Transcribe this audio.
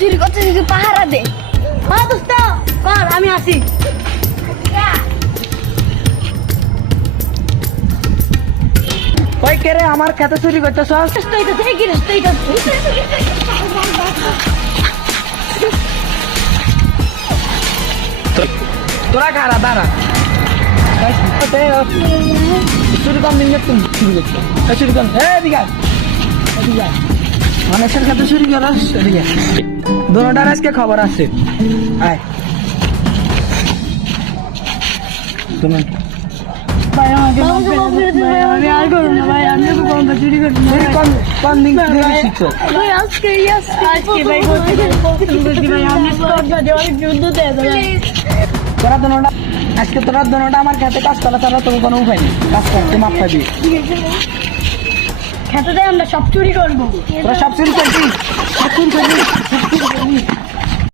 চুরি করতে যদি পাহারা দে। হ্যাঁ দোস্ত কর, আমি আসি। ওই কে রে আমার খেতে চুরি করতেছস? তুই তো থেকে গিয়ে তুই তো তোরা খারা দাঁড়া চুরি কম দিন তুমি চুরি করছো চুরি কম এদিকে মানুষের খেতে চুরি করস এদিকে দোনোটার আজকে খবর আছে আয় তুমি ভাই আমাকে আমি আর করব না ভাই, আমি তো কম চুরি করি না। চুরি কম দিন থেকে শিখছো ভাই আজকে ভাই করতে ভাই আমি করতে দে, অনেক যুদ্ধ দেয় ভাই। তোরা দোনোটা আজকে তোরা দোনোটা আমার খেতে কাজ করা ছাড়া তুমি কোনো উপায় নেই কাজ করতে মাপ পাবি খেতে দেয় আমরা সব চুরি করবো। তোরা সব চুরি করবি